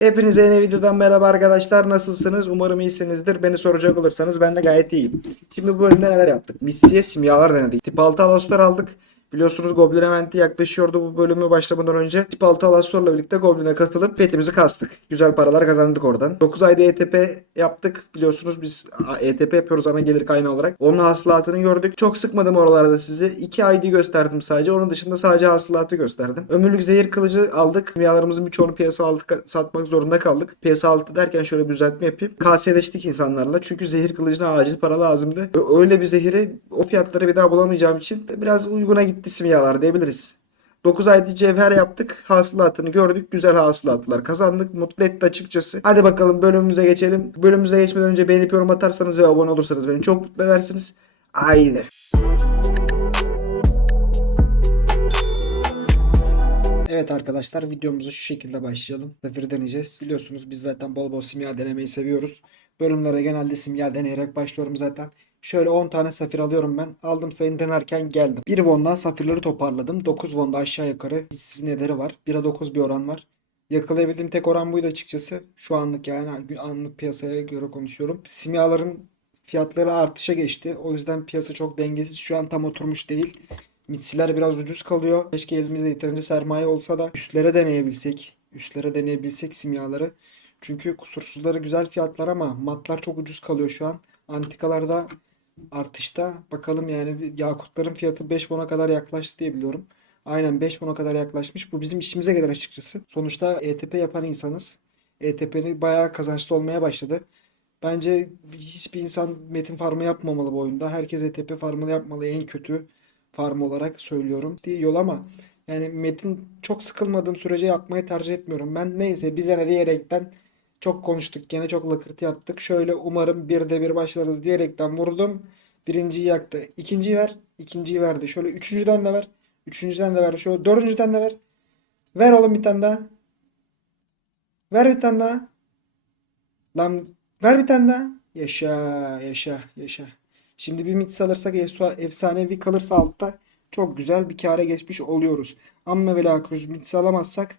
Hepinize yeni videodan merhaba arkadaşlar. Nasılsınız? Umarım iyisinizdir. Beni soracak olursanız ben de gayet iyiyim. Şimdi bu bölümde neler yaptık? Missiye simyalar denedik. Tip 6 Alastor aldık. Biliyorsunuz Goblin Event'i yaklaşıyordu bu bölümü başlamadan önce. Tip 6 Alastor'la birlikte Goblin'e katılıp petimizi kastık. Güzel paralar kazandık oradan. 9 ayda ETP yaptık. Biliyorsunuz biz ETP yapıyoruz ana gelir kaynağı olarak. Onun hasılatını gördük. Çok sıkmadım oralarda sizi. 2 ID gösterdim sadece. Onun dışında sadece hasılatı gösterdim. Ömürlük zehir kılıcı aldık. Simyalarımızın birçoğunu piyasa altı satmak zorunda kaldık. Piyasa altı derken şöyle bir düzeltme yapayım. KS'leştik insanlarla. Çünkü zehir kılıcına acil para lazımdı. Öyle bir zehiri o fiyatlara bir daha bulamayacağım için biraz uyguna gitti simyalar diyebiliriz. 9 ayda cevher yaptık. Hasılatını gördük. Güzel hasılatlar kazandık. Mutlu etti açıkçası. Hadi bakalım bölümümüze geçelim. Bölümümüze geçmeden önce beğenip yorum atarsanız ve abone olursanız beni çok mutlu edersiniz. Haydi. Evet arkadaşlar videomuzu şu şekilde başlayalım. Sefir deneyeceğiz. Biliyorsunuz biz zaten bol bol simya denemeyi seviyoruz. Bölümlere genelde simya deneyerek başlıyorum zaten. Şöyle 10 tane safir alıyorum ben. Aldım sayın denerken geldim. 1 won'dan safirleri toparladım. 9 won'da aşağı yukarı hiçsiz nedeni var. 1'e 9 bir oran var. Yakalayabildiğim tek oran buydu açıkçası. Şu anlık yani anlık piyasaya göre konuşuyorum. Simyaların fiyatları artışa geçti. O yüzden piyasa çok dengesiz. Şu an tam oturmuş değil. Mitsiler biraz ucuz kalıyor. Keşke elimizde yeterince sermaye olsa da üstlere deneyebilsek. Üstlere deneyebilsek simyaları. Çünkü kusursuzları güzel fiyatlar ama matlar çok ucuz kalıyor şu an. Antikalarda artışta. Bakalım yani yakutların fiyatı 5 won'a kadar yaklaştı diye biliyorum. Aynen 5 won'a kadar yaklaşmış. Bu bizim işimize gelir açıkçası. Sonuçta ETP yapan insanız. ETP'nin bayağı kazançlı olmaya başladı. Bence hiçbir insan metin farmı yapmamalı bu oyunda. Herkes ETP farmını yapmalı. En kötü farm olarak söylüyorum diye yol ama yani metin çok sıkılmadığım sürece yapmayı tercih etmiyorum. Ben neyse bize ne diyerekten çok konuştuk. Gene çok lakırtı yaptık. Şöyle umarım bir de bir başlarız diyerekten vurdum. Birinciyi yaktı. İkinciyi ver. İkinciyi verdi. Şöyle üçüncüden de ver. Üçüncüden de ver. Şöyle dördüncüden de ver. Ver oğlum bir tane daha. Ver bir tane daha. Lan ver bir tane daha. Yaşa yaşa yaşa. Şimdi bir mits alırsak efsa- efsanevi kalırsa altta çok güzel bir kâra geçmiş oluyoruz. Amma ve lakiz mits alamazsak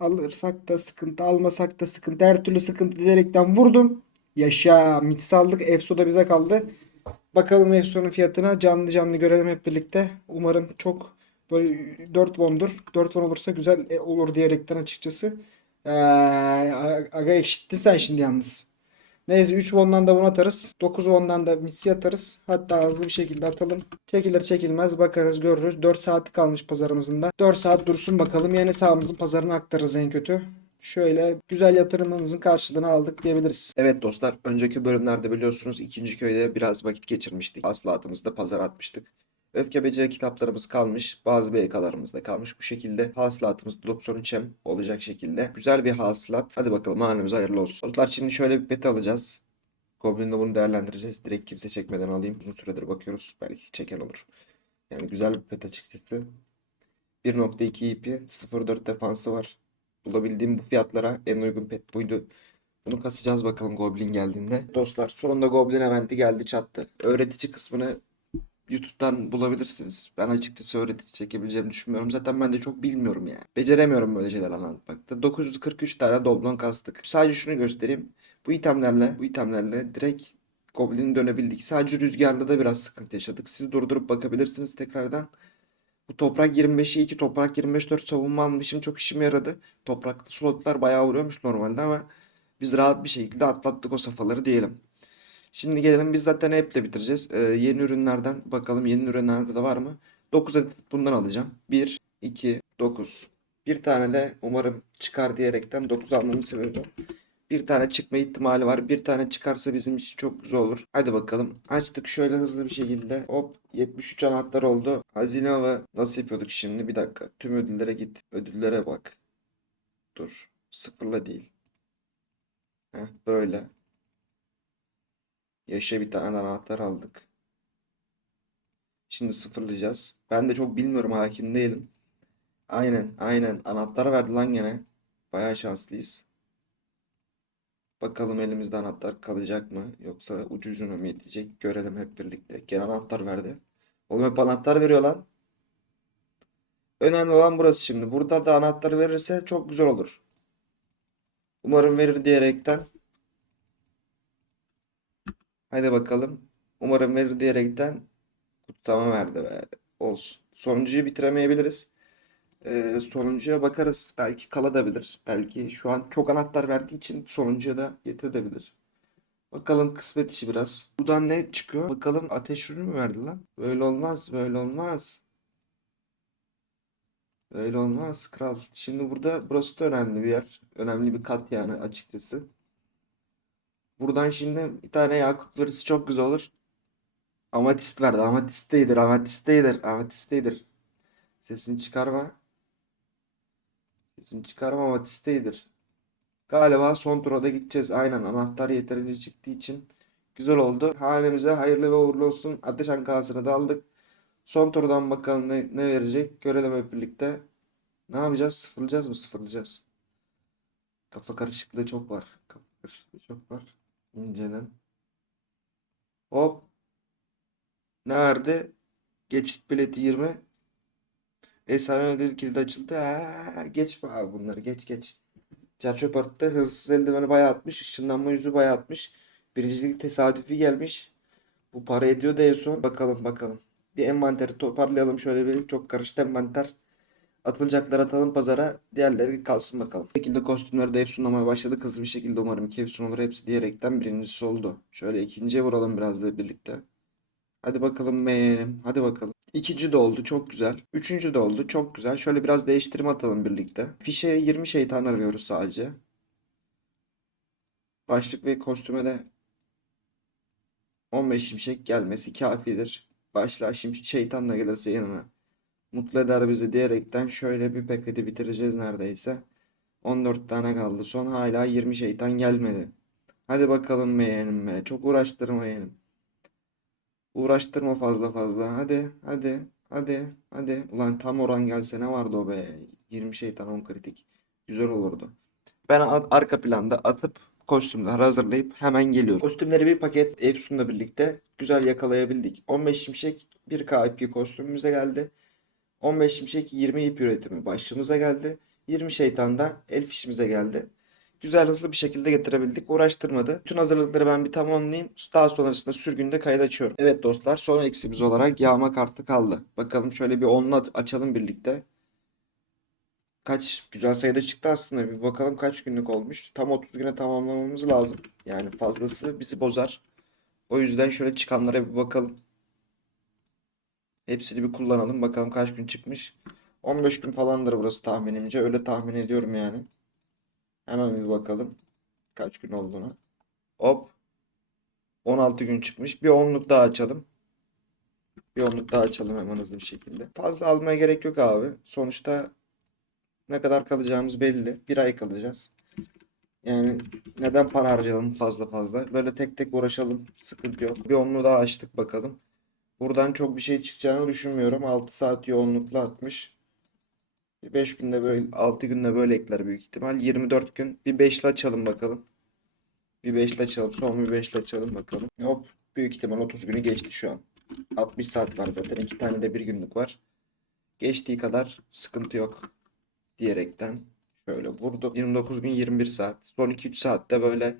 alırsak da sıkıntı almasak da sıkıntı her türlü sıkıntı diyerekten vurdum. Yaşa mits aldık. Efso da bize kaldı. Bakalım Efso'nun fiyatına canlı canlı görelim hep birlikte. Umarım çok böyle 4 won'dur. 4 won olursa güzel e, olur diyerekten açıkçası. Ee, aga ekşittin sen şimdi yalnız. Neyse 3 won'dan da bunu atarız. 9 won'dan da missi atarız. Hatta hızlı bir şekilde atalım. Çekilir çekilmez bakarız görürüz. 4 saati kalmış pazarımızın da. 4 saat dursun bakalım. Yeni sahamızın pazarına aktarırız en kötü. Şöyle güzel yatırımımızın karşılığını aldık diyebiliriz. Evet dostlar, önceki bölümlerde biliyorsunuz ikinci köyde biraz vakit geçirmiştik. Hasılatımızda pazar atmıştık. Öfke beceri kitaplarımız kalmış. Bazı BK'larımız da kalmış. Bu şekilde hasılatımız 93M olacak şekilde. Güzel bir hasılat. Hadi bakalım halimiz hayırlı olsun. Dostlar şimdi şöyle bir peti alacağız. Goblin'de bunu değerlendireceğiz. Direkt kimse çekmeden alayım. Uzun süredir bakıyoruz. Belki çeken olur. Yani güzel bir pet açıkçası. 1.2 IP, 0.4 defansı var. Bulabildiğim bu fiyatlara en uygun pet buydu. Bunu kasacağız bakalım Goblin geldiğinde. Dostlar sonunda Goblin eventi geldi çattı. Öğretici kısmını YouTube'dan bulabilirsiniz. Ben açıkçası öğretici çekebileceğimi düşünmüyorum. Zaten ben de çok bilmiyorum yani. Beceremiyorum böyle şeyler anlatmakta. 943 tane doblon kastık. Sadece şunu göstereyim. Bu itemlerle, bu itemlerle direkt Goblin'i dönebildik. Sadece rüzgarda da biraz sıkıntı yaşadık. Siz durdurup bakabilirsiniz tekrardan. Bu toprak 25'e 2, toprak 25-4 savunma almışım. Çok işime yaradı. Topraklı slotlar bayağı vuruyormuş normalde ama biz rahat bir şekilde atlattık o safhaları diyelim. Şimdi gelelim biz zaten hep bitireceğiz. Ee, yeni ürünlerden bakalım yeni ürünlerde de var mı? 9 adet bundan alacağım. 1, 2, 9. Bir tane de umarım çıkar diyerekten 9 almamı sebebi. Bir tane çıkma ihtimali var. Bir tane çıkarsa bizim için çok güzel olur. Hadi bakalım. Açtık şöyle hızlı bir şekilde. Hop 73 anahtar oldu. Hazine avı nasıl yapıyorduk şimdi? Bir dakika. Tüm ödüllere git. Ödüllere bak. Dur. Sıfırla değil. Heh, böyle. Yaşa bir tane anahtar aldık. Şimdi sıfırlayacağız. Ben de çok bilmiyorum hakim değilim. Aynen aynen anahtar verdi lan gene. Bayağı şanslıyız. Bakalım elimizde anahtar kalacak mı? Yoksa ucu ucuna mı yetecek? Görelim hep birlikte. Gene anahtar verdi. Oğlum hep anahtar veriyor lan. Önemli olan burası şimdi. Burada da anahtar verirse çok güzel olur. Umarım verir diyerekten. Haydi bakalım. Umarım verir diyerekten kutlama verdi be. Olsun. Sonuncuyu bitiremeyebiliriz. Ee, sonuncuya bakarız. Belki kalabilir. Belki şu an çok anahtar verdiği için sonuncuya da getirebilir. Bakalım kısmet işi biraz. Buradan ne çıkıyor? Bakalım ateş ürünü mü verdi lan? Böyle olmaz, böyle olmaz. Böyle olmaz kral. Şimdi burada burası da önemli bir yer. Önemli bir kat yani açıkçası. Buradan şimdi bir tane yakut verirse çok güzel olur. Amatist verdi. Amatist de iyidir. Amatist de iyidir. Amatist de iyidir. Sesini çıkarma. Sesini çıkarma amatist de iyidir. Galiba son tura da gideceğiz. Aynen anahtar yeterince çıktığı için güzel oldu. Hanemize hayırlı ve uğurlu olsun. Ateş Ankara'sını da aldık. Son turdan bakalım ne, ne verecek. Görelim hep birlikte. Ne yapacağız? Sıfırlayacağız mı? Sıfırlayacağız. Kafa karışıklığı çok var. Kafa karışıklığı çok var. İnceden. Hop. Ne verdi? Geçit bileti 20. Efsane ödül kilidi açıldı. Ha, geç be abi bunları. Geç geç. Çarşaf arttı. Hırsız eldiveni bayağı atmış. Işınlanma yüzü bayağı atmış. Birincilik tesadüfi gelmiş. Bu para ediyor da en son. Bakalım bakalım. Bir envanteri toparlayalım şöyle bir. Çok karıştı envanter. Atılacaklar atalım pazara. Diğerleri kalsın bakalım. Bu şekilde kostümleri de efsunlamaya başladık. Hızlı bir şekilde umarım ki efsun olur. Hepsi diyerekten birincisi oldu. Şöyle ikinciye vuralım biraz da birlikte. Hadi bakalım beğenelim. Hadi bakalım. İkinci de oldu. Çok güzel. Üçüncü de oldu. Çok güzel. Şöyle biraz değiştirme atalım birlikte. Fişe 20 şeytan arıyoruz sadece. Başlık ve kostüme de 15 şimşek gelmesi kafidir. Başlığa şimşek şeytanla gelirse yanına mutlu eder bizi diyerekten şöyle bir paketi bitireceğiz neredeyse. 14 tane kaldı. Son hala 20 şeytan gelmedi. Hadi bakalım yeğenim be. Çok uğraştırma yeğenim. Uğraştırma fazla fazla. Hadi hadi hadi hadi. Ulan tam oran gelse ne vardı o be. 20 şeytan 10 kritik. Güzel olurdu. Ben arka planda atıp kostümler hazırlayıp hemen geliyorum. Kostümleri bir paket Efsun'la birlikte güzel yakalayabildik. 15 şimşek 1 KIP kostümümüze geldi. 15 şimşek 20 ip üretimi başlığımıza geldi. 20 şeytan da el fişimize geldi. Güzel hızlı bir şekilde getirebildik. Uğraştırmadı. Bütün hazırlıkları ben bir tamamlayayım. Daha sonrasında sürgünde kayıt açıyorum. Evet dostlar son eksimiz olarak yağma kartı kaldı. Bakalım şöyle bir onunla açalım birlikte. Kaç güzel sayıda çıktı aslında. Bir bakalım kaç günlük olmuş. Tam 30 güne tamamlamamız lazım. Yani fazlası bizi bozar. O yüzden şöyle çıkanlara bir bakalım. Hepsini bir kullanalım. Bakalım kaç gün çıkmış. 15 gün falandır burası tahminimce. Öyle tahmin ediyorum yani. Hemen bir bakalım. Kaç gün olduğunu. Hop. 16 gün çıkmış. Bir onluk daha açalım. Bir onluk daha açalım hemen hızlı bir şekilde. Fazla almaya gerek yok abi. Sonuçta ne kadar kalacağımız belli. Bir ay kalacağız. Yani neden para harcayalım fazla fazla? Böyle tek tek uğraşalım. Sıkıntı yok. Bir onluğu daha açtık bakalım. Buradan çok bir şey çıkacağını düşünmüyorum. 6 saat yoğunlukla atmış. Bir 5 günde böyle 6 günde böyle ekler büyük ihtimal. 24 gün bir 5'li açalım bakalım. Bir 5'li açalım. Son bir 5'li açalım bakalım. Hop büyük ihtimal 30 günü geçti şu an. 60 saat var zaten. 2 tane de bir günlük var. Geçtiği kadar sıkıntı yok diyerekten şöyle vurdu. 29 gün 21 saat. Son 2-3 saatte böyle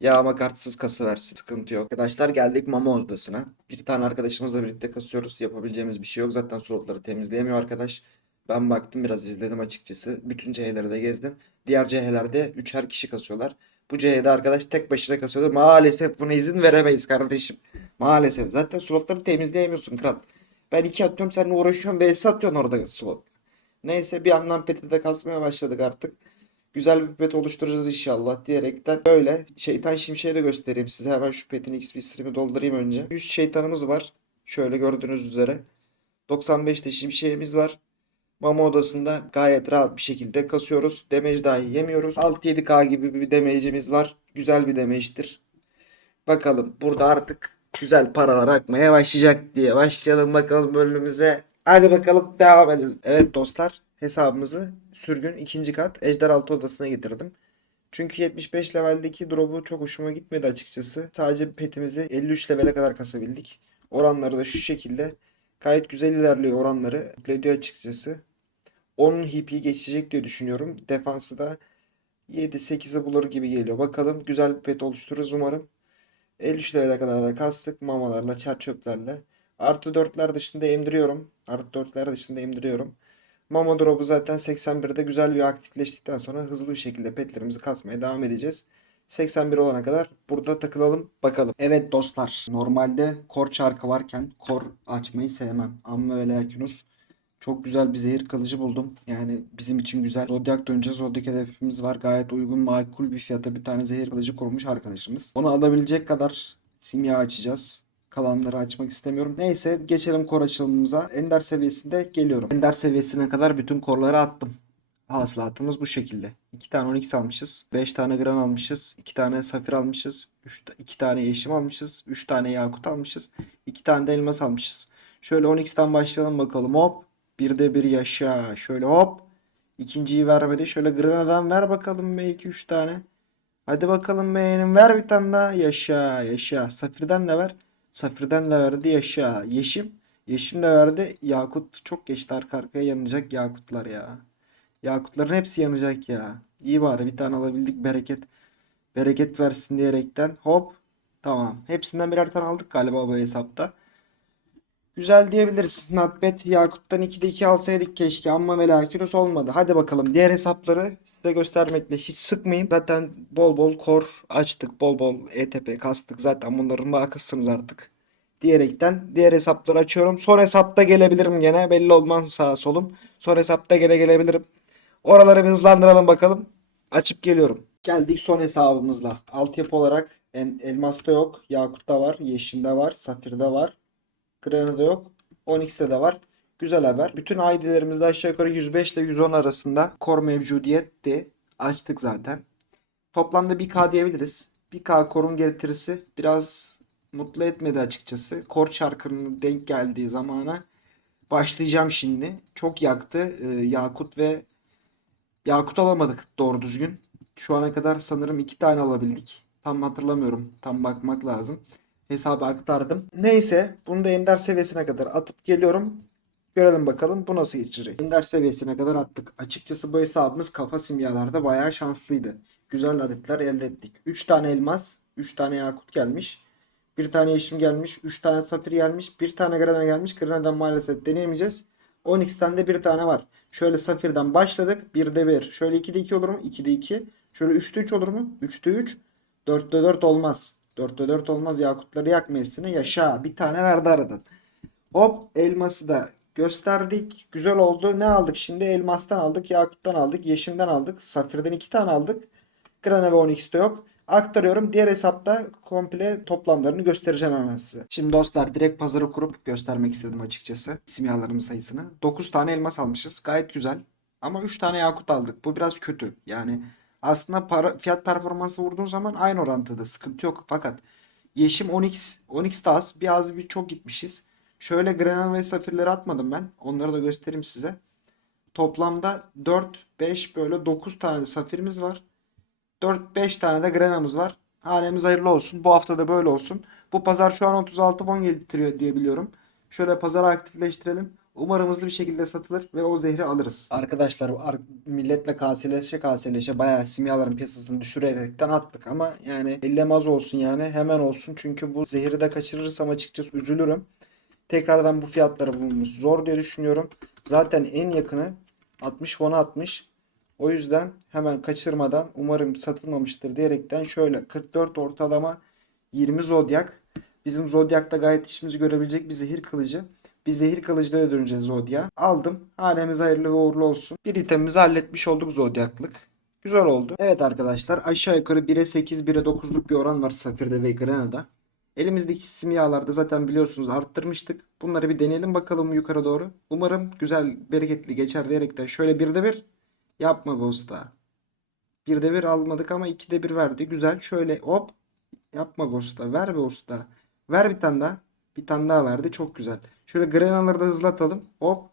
yağma kartsız kası versin. Sıkıntı yok. Arkadaşlar geldik mama odasına. Bir tane arkadaşımızla birlikte kasıyoruz. Yapabileceğimiz bir şey yok. Zaten slotları temizleyemiyor arkadaş. Ben baktım biraz izledim açıkçası. Bütün CH'leri de gezdim. Diğer CH'lerde üçer kişi kasıyorlar. Bu CH'de arkadaş tek başına kasıyordu. Maalesef buna izin veremeyiz kardeşim. Maalesef. Zaten slotları temizleyemiyorsun kral. Ben iki atıyorum seninle uğraşıyorum. VS atıyorsun orada slot. Neyse bir yandan peti de kasmaya başladık artık. Güzel bir pet oluşturacağız inşallah diyerekten böyle şeytan şimşeği de göstereyim size. Hemen şu petin XP'sini doldurayım önce. 100 şeytanımız var. Şöyle gördüğünüz üzere. 95'te şimşeğimiz var. Mama odasında gayet rahat bir şekilde kasıyoruz. Damage dahi yemiyoruz. 6-7k gibi bir damage'imiz var. Güzel bir damage'tir. Bakalım burada artık güzel paralar akmaya başlayacak diye başlayalım bakalım bölümümüze. Hadi bakalım devam edelim. Evet dostlar hesabımızı sürgün ikinci kat ejderhaltı odasına getirdim. Çünkü 75 leveldeki drop'u çok hoşuma gitmedi açıkçası. Sadece petimizi 53 levele kadar kasabildik. Oranları da şu şekilde. Gayet güzel ilerliyor oranları. Ediyor açıkçası. 10 HP geçecek diye düşünüyorum. Defansı da 7-8'i bulur gibi geliyor. Bakalım güzel bir pet oluştururuz umarım. 53 levele kadar da kastık mamalarla, çer çöplerle. Artı 4'ler dışında emdiriyorum. Artı 4'ler dışında emdiriyorum. Mama drop'u zaten 81'de güzel bir aktifleştikten sonra hızlı bir şekilde petlerimizi kasmaya devam edeceğiz. 81 olana kadar burada takılalım bakalım. Evet dostlar, normalde kor çarkı varken kor açmayı sevmem. Amma ve lakinus çok güzel bir zehir kılıcı buldum. Yani bizim için güzel. Zodyak döneceğiz. Zodyak hedefimiz var. Gayet uygun, makul bir fiyata bir tane zehir kılıcı kurmuş arkadaşımız. Onu alabilecek kadar simya açacağız. Kalanları açmak istemiyorum. Neyse geçelim kor açılımımıza. Ender seviyesinde geliyorum. Ender seviyesine kadar bütün korları attım. Hasılatımız bu şekilde. 2 tane 12 almışız. 5 tane gran almışız. 2 tane safir almışız. 2 tane yeşim almışız. 3 tane yakut almışız. 2 tane de elmas almışız. Şöyle 12'den başlayalım bakalım. Hop. Bir de bir yaşa. Şöyle hop. İkinciyi vermedi. Şöyle granadan ver bakalım be 2-3 tane. Hadi bakalım beğenim ver bir tane daha. Yaşa yaşa. Safirden de ver. Safirden de verdi yaşa. Yeşim. Yeşim de verdi. Yakut çok geçti arka arkaya yanacak yakutlar ya. Yakutların hepsi yanacak ya. İyi bari bir tane alabildik bereket. Bereket versin diyerekten. Hop. Tamam. Hepsinden birer tane aldık galiba bu hesapta. Güzel diyebiliriz. Not bad. Yakut'tan 2'de 2 alsaydık keşke ama ve lakinus olmadı. Hadi bakalım diğer hesapları size göstermekle hiç sıkmayayım. Zaten bol bol kor açtık. Bol bol ETP kastık. Zaten bunların bakızsınız artık. Diyerekten diğer hesapları açıyorum. Son hesapta gelebilirim gene. Belli olmaz sağa solum. Son hesapta gene gelebilirim. Oraları bir hızlandıralım bakalım. Açıp geliyorum. Geldik son hesabımızla. Altyapı olarak en, Elmas'ta yok. Yakut'ta var. Yeşim'de var. Safir'de var. Granada yok. Onyx'te de var. Güzel haber. Bütün ID'lerimizde aşağı yukarı 105 ile 110 arasında core mevcudiyetti. Açtık zaten. Toplamda 1K diyebiliriz. 1K korun getirisi biraz mutlu etmedi açıkçası. Kor çarkının denk geldiği zamana başlayacağım şimdi. Çok yaktı. Ee, Yakut ve Yakut alamadık doğru düzgün. Şu ana kadar sanırım iki tane alabildik. Tam hatırlamıyorum. Tam bakmak lazım. Hesabı aktardım. Neyse bunu da Ender seviyesine kadar atıp geliyorum. Görelim bakalım bu nasıl geçecek. Ender seviyesine kadar attık. Açıkçası bu hesabımız kafa simyalarda bayağı şanslıydı. Güzel adetler elde ettik. 3 tane elmas, 3 tane yakut gelmiş. Bir tane yeşim gelmiş, 3 tane safir gelmiş, bir tane grana gelmiş. Grana'dan maalesef deneyemeyeceğiz. Onyx'ten de bir tane var. Şöyle safirden başladık. 1'de 1. Şöyle 2'de 2 olur mu? 2'de 2. Şöyle 3'te 3 olur mu? 3'te 3. 4'te 4 olmaz. 4'te 4 olmaz. Yakutları yakma hepsini. Yaşa. Bir tane verdi aradan. Hop elması da gösterdik. Güzel oldu. Ne aldık şimdi? Elmastan aldık. Yakut'tan aldık. Yeşim'den aldık. Safir'den 2 tane aldık. Grana ve Onyx'te yok. Aktarıyorum. Diğer hesapta komple toplamlarını göstereceğim hemen size. Şimdi dostlar direkt pazarı kurup göstermek istedim açıkçası. Simyaların sayısını. 9 tane elmas almışız. Gayet güzel. Ama 3 tane yakut aldık. Bu biraz kötü. Yani aslında para, fiyat performansı vurduğun zaman aynı orantıda. Sıkıntı yok. Fakat Yeşim 10x, 10x da az. Bir az bir çok gitmişiz. Şöyle Granal ve Safirleri atmadım ben. Onları da göstereyim size. Toplamda 4, 5 böyle 9 tane Safirimiz var. 4-5 tane de Grena'mız var. Hanemiz hayırlı olsun. Bu hafta da böyle olsun. Bu pazar şu an 36 won getiriyor diye biliyorum. Şöyle pazarı aktifleştirelim. Umarım hızlı bir şekilde satılır ve o zehri alırız. Arkadaşlar ar- milletle kaseleşe kaseleşe bayağı simyaların piyasasını düşürerekten attık ama yani ellemaz olsun yani hemen olsun. Çünkü bu zehri de kaçırırsam açıkçası üzülürüm. Tekrardan bu fiyatları bulmamız zor diye düşünüyorum. Zaten en yakını 60 won'a atmış. O yüzden hemen kaçırmadan umarım satılmamıştır diyerekten şöyle 44 ortalama 20 zodyak. Bizim zodyakta gayet işimizi görebilecek bir zehir kılıcı. Bir zehir kılıcına döneceğiz zodya. Aldım. Hanemiz hayırlı ve uğurlu olsun. Bir itemimizi halletmiş olduk zodyaklık. Güzel oldu. Evet arkadaşlar aşağı yukarı 1'e 8 1'e 9'luk bir oran var Safir'de ve Grana'da. Elimizdeki simyalarda zaten biliyorsunuz arttırmıştık. Bunları bir deneyelim bakalım yukarı doğru. Umarım güzel bereketli geçer diyerekten şöyle bir de bir Yapma be usta. Bir de bir almadık ama iki de bir verdi. Güzel. Şöyle hop. Yapma be usta. Ver be usta. Ver bir tane daha. Bir tane daha verdi. Çok güzel. Şöyle granaları da hızlatalım. Hop.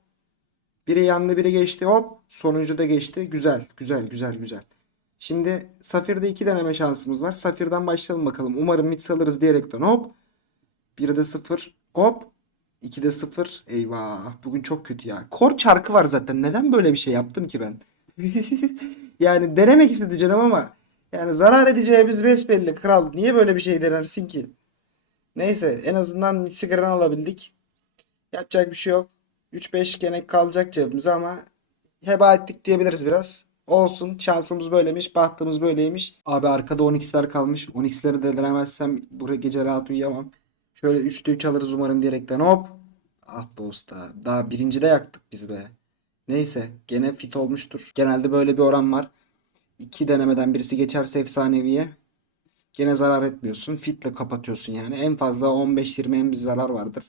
Biri yandı biri geçti. Hop. Sonuncu da geçti. Güzel. Güzel güzel güzel. Şimdi Safir'de iki deneme şansımız var. Safir'den başlayalım bakalım. Umarım mid alırız diyerekten hop. 1'de 0. Hop. 2'de 0. Eyvah. Bugün çok kötü ya. Kor çarkı var zaten. Neden böyle bir şey yaptım ki ben? Yani denemek istedi canım ama yani zarar edeceğimiz besbelli kral. Niye böyle bir şey denersin ki? Neyse en azından sigaranı alabildik. Yapacak bir şey yok. 3-5 gene kalacak cebimize ama heba ettik diyebiliriz biraz. Olsun şansımız böylemiş, bahtımız böyleymiş. Abi arkada 12'ler kalmış. 12'leri de denemezsem bu gece rahat uyuyamam. Şöyle 3'te 3 alırız umarım diyerekten hop. Ah be usta. Daha birincide yaktık biz be. Neyse gene fit olmuştur. Genelde böyle bir oran var. İki denemeden birisi geçerse efsaneviye. Gene zarar etmiyorsun. Fitle kapatıyorsun yani. En fazla 15-20 en bir zarar vardır.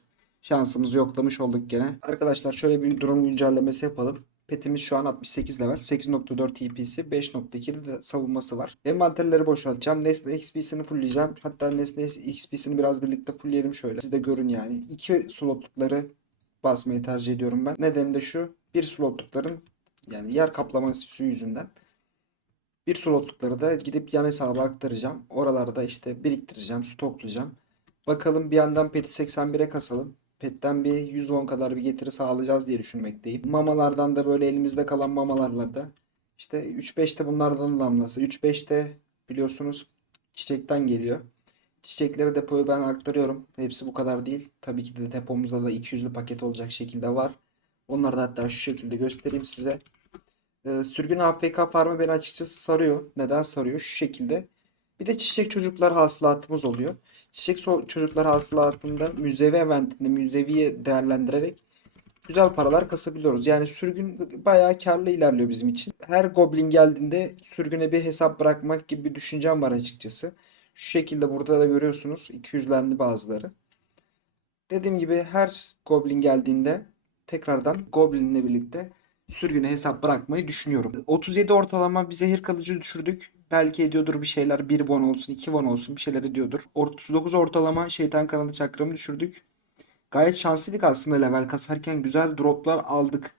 Şansımızı yoklamış olduk gene. Arkadaşlar şöyle bir durum güncellemesi yapalım. Petimiz şu an 68 level. 8.4 TP'si, 5.2'de de savunması var. Envanterleri boşaltacağım. Nesne XP'sini fullleyeceğim. Hatta Nesne XP'sini biraz birlikte fullleyelim şöyle. Siz de görün yani. İki slotlukları basmayı tercih ediyorum ben. Nedeni de şu. Bir slotlukların yani yer kaplaması yüzünden. Bir slotlukları da gidip yan hesaba aktaracağım. Oralarda işte biriktireceğim, stoklayacağım. Bakalım bir yandan PET'i 81'e kasalım. PET'ten bir 110 kadar bir getiri sağlayacağız diye düşünmekteyim. Mamalardan da böyle elimizde kalan mamalarla da işte 3-5'te bunlardan damlası. 3-5'te biliyorsunuz çiçekten geliyor. Çiçekleri depoya ben aktarıyorum. Hepsi bu kadar değil. Tabii ki de depomuzda da 200'lü paket olacak şekilde var. Onları da hatta şu şekilde göstereyim size. Ee, sürgün APK farmı beni açıkçası sarıyor. Neden sarıyor? Şu şekilde. Bir de çiçek çocuklar hasılatımız oluyor. Çiçek çocuklar hasılatında müzevi eventinde müzeviye değerlendirerek güzel paralar kasabiliyoruz. Yani sürgün bayağı karlı ilerliyor bizim için. Her goblin geldiğinde sürgüne bir hesap bırakmak gibi bir düşüncem var açıkçası. Şu şekilde burada da görüyorsunuz 200'lendi bazıları. Dediğim gibi her goblin geldiğinde tekrardan goblinle birlikte sürgüne hesap bırakmayı düşünüyorum. 37 ortalama bir zehir kalıcı düşürdük. Belki ediyordur bir şeyler. 1 won olsun, 2 won olsun bir şeyler ediyordur. 39 ortalama şeytan kanalı çakramı düşürdük. Gayet şanslıydık aslında level kasarken güzel droplar aldık.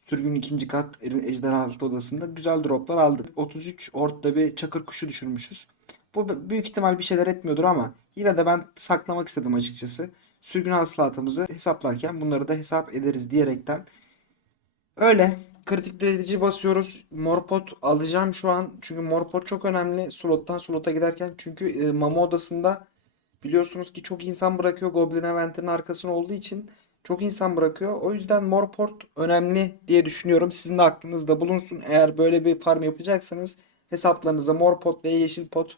Sürgün ikinci kat ejderha altı odasında güzel droplar aldık. 33 ortada bir çakır kuşu düşürmüşüz. Bu büyük ihtimal bir şeyler etmiyordur ama yine de ben saklamak istedim açıkçası. Sürgün hasılatımızı hesaplarken bunları da hesap ederiz diyerekten Öyle. Kritik derece basıyoruz. Morpot alacağım şu an. Çünkü Morpot çok önemli. Slottan slota giderken. Çünkü e, mama odasında biliyorsunuz ki çok insan bırakıyor. Goblin Event'in arkasında olduğu için çok insan bırakıyor. O yüzden Morpot önemli diye düşünüyorum. Sizin de aklınızda bulunsun. Eğer böyle bir farm yapacaksanız hesaplarınıza Morpot ve Yeşil Pot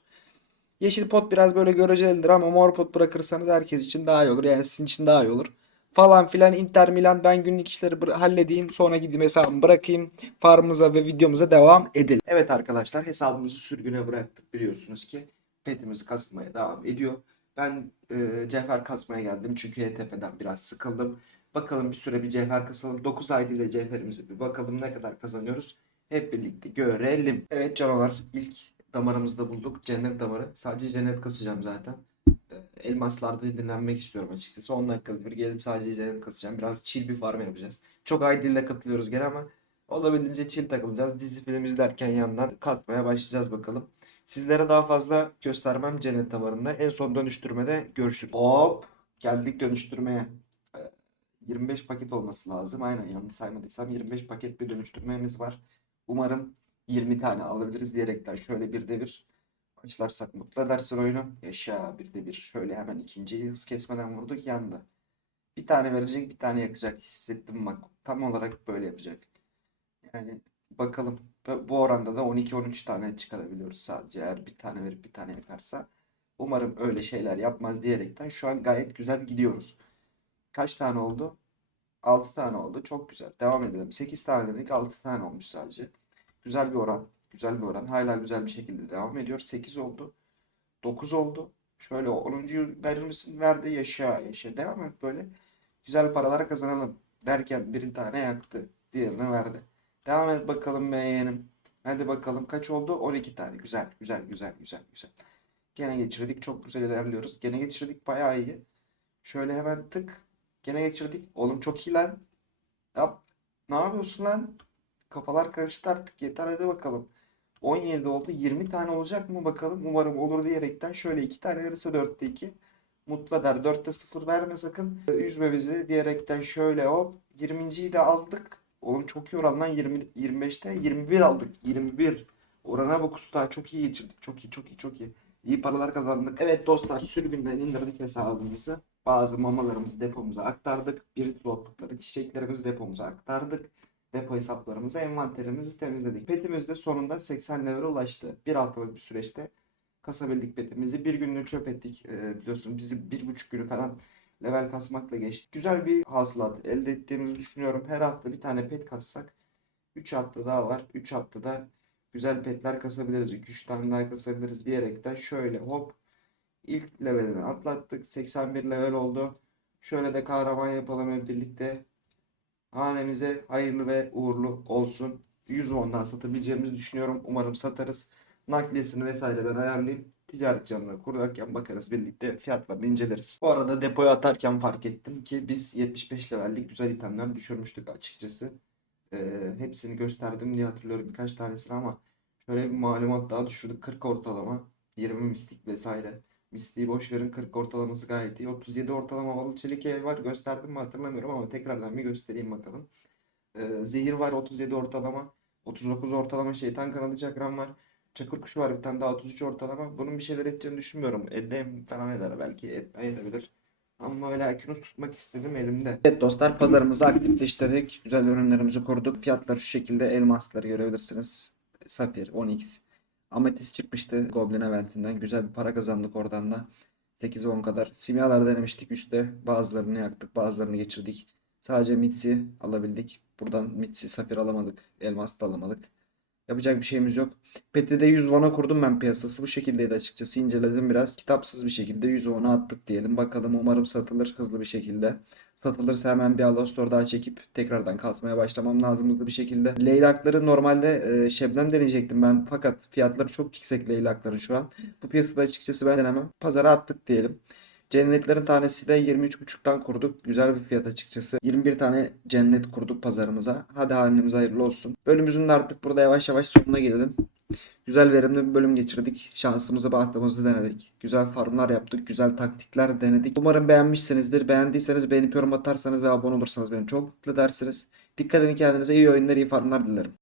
Yeşil pot biraz böyle görecelidir ama mor pot bırakırsanız herkes için daha iyi olur. Yani sizin için daha iyi olur. Falan filan Inter Milan ben günlük işleri halledeyim sonra gideyim hesabımı bırakayım. Farmımıza ve videomuza devam edelim. Evet arkadaşlar hesabımızı sürgüne bıraktık biliyorsunuz ki petimiz kasmaya devam ediyor. Ben e, cevher kasmaya geldim çünkü HTP'den biraz sıkıldım. Bakalım bir süre bir cevher kasalım. 9 ID ile cevherimize bir bakalım ne kadar kazanıyoruz. Hep birlikte görelim. Evet canavar ilk damarımızda bulduk. Cennet damarı. Sadece cennet kasacağım zaten. Elmaslarda dinlenmek istiyorum açıkçası. 10 dakikada bir gelip sadece cennet kasacağım. Biraz chill bir farm yapacağız. Çok ID ile katılıyoruz gene ama olabildiğince chill takılacağız. Dizi film izlerken yandan kasmaya başlayacağız bakalım. Sizlere daha fazla göstermem cennet damarında. En son dönüştürmede görüşürüz. Hop geldik dönüştürmeye. Ee, 25 paket olması lazım. Aynen yanlış saymadıysam 25 paket bir dönüştürmemiz var. Umarım 20 tane alabiliriz diyerekten şöyle bir de bir başlarsak mutlu edersin oyunu. Yaşa bir de bir şöyle hemen ikinciyi hız kesmeden vurduk yandı. Bir tane verecek bir tane yakacak hissettim bak. Tam olarak böyle yapacak. Yani bakalım bu oranda da 12-13 tane çıkarabiliyoruz sadece eğer bir tane verip bir tane yakarsa. Umarım öyle şeyler yapmaz diyerekten şu an gayet güzel gidiyoruz. Kaç tane oldu? 6 tane oldu. Çok güzel. Devam edelim. 8 tane dedik. 6 tane olmuş sadece. Güzel bir oran. Güzel bir oran. Hala güzel bir şekilde devam ediyor. 8 oldu. 9 oldu. Şöyle 10'uncuyu verir misin? Verdi. Yaşa yaşa. Devam et böyle. Güzel paralar kazanalım. Derken bir tane yaktı. Diğerini verdi. Devam et bakalım be yeğenim. Hadi bakalım kaç oldu? 12 tane. Güzel, güzel, güzel, güzel, güzel. Gene geçirdik. Çok güzel ilerliyoruz. Gene geçirdik. Bayağı iyi. Şöyle hemen tık. Gene geçirdik. Oğlum çok iyi lan. Yap. Ne yapıyorsun lan? Kafalar karıştı artık. Yeter hadi bakalım. 17 oldu. 20 tane olacak mı bakalım. Umarım olur diyerekten şöyle 2 tane verirse 4'te 2. Mutlu eder. 4'te 0 verme sakın. Üzme bizi diyerekten şöyle hop. 20.yi de aldık. Oğlum çok iyi oran lan 20, 25'te 21 aldık. 21. Orana bak usta çok iyi geçirdik. Çok iyi çok iyi çok iyi. İyi paralar kazandık. Evet dostlar sürgünden indirdik hesabımızı. Bazı mamalarımızı depomuza aktardık. Bir slotlukları çiçeklerimizi depomuza aktardık. Depo hesaplarımızı, envanterimizi temizledik. Petimiz de sonunda 80 level'e ulaştı. Bir haftalık bir süreçte kasabildik petimizi. Bir günlük çöp ettik. Ee, biliyorsun bizi bir buçuk günü falan level kasmakla geçti. Güzel bir hasılat elde ettiğimizi düşünüyorum. Her hafta bir tane pet kassak 3 hafta daha var. 3 haftada güzel petler kasabiliriz. 2-3 tane daha kasabiliriz diyerekten şöyle hop ilk levelini atlattık. 81 level oldu. Şöyle de kahraman yapalım hep birlikte. Hanemize hayırlı ve uğurlu olsun. 100 won'dan satabileceğimizi düşünüyorum. Umarım satarız. Nakliyesini vesaire ben ayarlayayım. Ticaret canına kurarken bakarız birlikte fiyatlarını inceleriz. Bu arada depoya atarken fark ettim ki biz 75 levellik güzel itemler düşürmüştük açıkçası. Ee, hepsini gösterdim diye hatırlıyorum birkaç tanesini ama şöyle bir malumat daha düşürdük 40 ortalama 20 mistik vesaire. Misli'yi boş verin. 40 ortalaması gayet iyi. 37 ortalama havalı Çelike'ye var. Gösterdim mi hatırlamıyorum ama tekrardan bir göstereyim bakalım. Ee, Zehir var 37 ortalama. 39 ortalama Şeytan Kanadı Çakram var. Çakır Kuşu var bir tane daha 33 ortalama. Bunun bir şeyler edeceğini düşünmüyorum. Edem falan eder belki. Edebilir. Ama öyle Akünüz tutmak istedim elimde. Evet dostlar pazarımızı aktifleştirdik. Güzel ürünlerimizi koruduk. Fiyatları şu şekilde elmasları görebilirsiniz. Safir 10x. Ametis çıkmıştı Goblin eventinden. Güzel bir para kazandık oradan da. 8 10 kadar. Simyalar denemiştik üstte. Bazılarını yaktık, bazılarını geçirdik. Sadece Mitsi alabildik. Buradan Mitsi Safir alamadık. Elmas da alamadık. Yapacak bir şeyimiz yok. Peti'de 100 won'a kurdum ben piyasası. Bu şekildeydi açıkçası. inceledim biraz. Kitapsız bir şekilde 100 won'a attık diyelim. Bakalım umarım satılır hızlı bir şekilde. Satılırsa hemen bir Allah Store daha çekip tekrardan kasmaya başlamam lazım hızlı bir şekilde. Leylakları normalde e, Şebnem deneyecektim ben. Fakat fiyatları çok yüksek leylakların şu an. Bu piyasada açıkçası ben denemem. Pazara attık diyelim. Cennetlerin tanesi de 23.5'tan kurduk. Güzel bir fiyat açıkçası. 21 tane cennet kurduk pazarımıza. Hadi halimiz hayırlı olsun. Bölümümüzün de artık burada yavaş yavaş sonuna gelelim. Güzel verimli bir bölüm geçirdik. Şansımızı bahtımızı denedik. Güzel farmlar yaptık. Güzel taktikler denedik. Umarım beğenmişsinizdir. Beğendiyseniz beğenip yorum atarsanız ve abone olursanız beni çok mutlu edersiniz. Dikkat edin kendinize. iyi oyunlar, iyi farmlar dilerim.